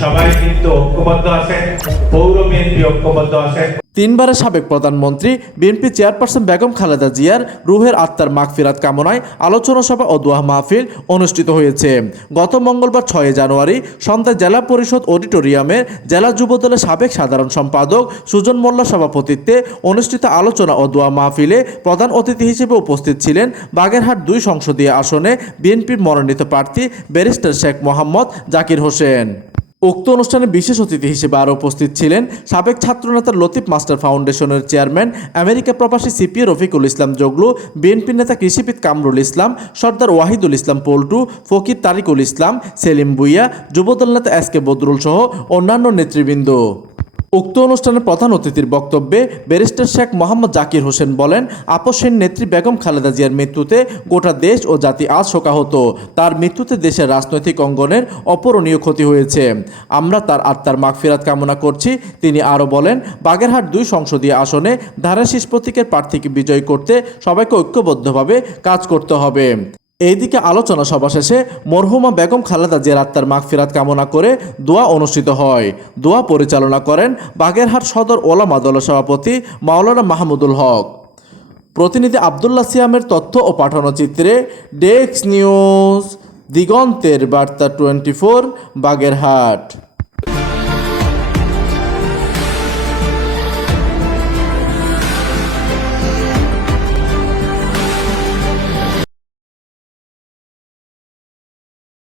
সবাই কিন্তু ঐক্যবদ্ধ আছেন, পৌর বিএনপি ঐক্যবদ্ধ আছেন। তিনবারের সাবেক প্রধানমন্ত্রী বিএনপি চেয়ারপারসন বেগম খালেদা জিয়ার রুহের আত্মার মাগফিরাত কামনায় আলোচনা সভা ও দোয়া মাহফিল অনুষ্ঠিত হয়েছে। গত মঙ্গলবার 6 জানুয়ারি সন্ধ্যায় জেলা পরিষদ অডিটোরিয়ামে জেলা যুবদলের সাবেক সাধারণ সম্পাদক সুজন মোল্লার সভাপতিত্বে অনুষ্ঠিত আলোচনা ও দোয়া মাহফিলে প্রধান অতিথি হিসেবে উপস্থিত ছিলেন বাগেরহাট 2 সংসদীয় আসনে বিএনপির মনোনীত প্রার্থী ব্যারিস্টার শেখ মোহাম্মদ জাকির হোসেন। উক্ত অনুষ্ঠানে বিশেষ অতিথি হিসেবে আরও উপস্থিত ছিলেন সাবেক ছাত্রনেতা লতিফ মাস্টার ফাউন্ডেশনের চেয়ারম্যান আমেরিকা প্রবাসী সিপি রফিকুল ইসলাম জগলু, বিএনপি নেতা কৃষিবিদ কামরুল ইসলাম, সর্দার ওয়াহিদুল ইসলাম পল্টু, ফকির তারিকুল ইসলাম, সেলিম ভুইয়া, যুবদল নেতা SK বদরুল সহ অন্যান্য নেতৃবৃন্দ। উক্ত অনুষ্ঠানে প্রধান অতিথির বক্তব্যে ব্যারিস্টার শেখ মোহাম্মদ জাকির হোসেন বলেন, আপসহীন নেত্রী বেগম খালেদা জিয়ার মৃত্যুতে গোটা দেশ ও জাতি আজ শোকাহত। তার মৃত্যুতে দেশের রাজনৈতিক অঙ্গনের অপূরণীয় ক্ষতি হয়েছে। আমরা তার আত্মার মাগফিরাত কামনা করছি। তিনি আরও বলেন, বাগেরহাট 2 সংসদীয় আসনে ধানের শীষ প্রতীকের প্রার্থীকে বিজয়ী করতে সবাইকে ঐক্যবদ্ধভাবে কাজ করতে হবে। এইদিকে আলোচনা সভা শেষে মরহুমা বেগম খালেদা জিয়ার আত্মার মাগফিরাত কামনা করে দোয়া অনুষ্ঠিত হয়। দোয়া পরিচালনা করেন বাগেরহাট সদর ওলামা দলের সভাপতি মাওলানা মাহমুদুল হক। প্রতিনিধি আবদুল্লাহ সিয়ামের তথ্য ও পাঠানো চিত্রে ডেস্ক নিউজ, দিগন্তের বার্তা 24, বাগেরহাট।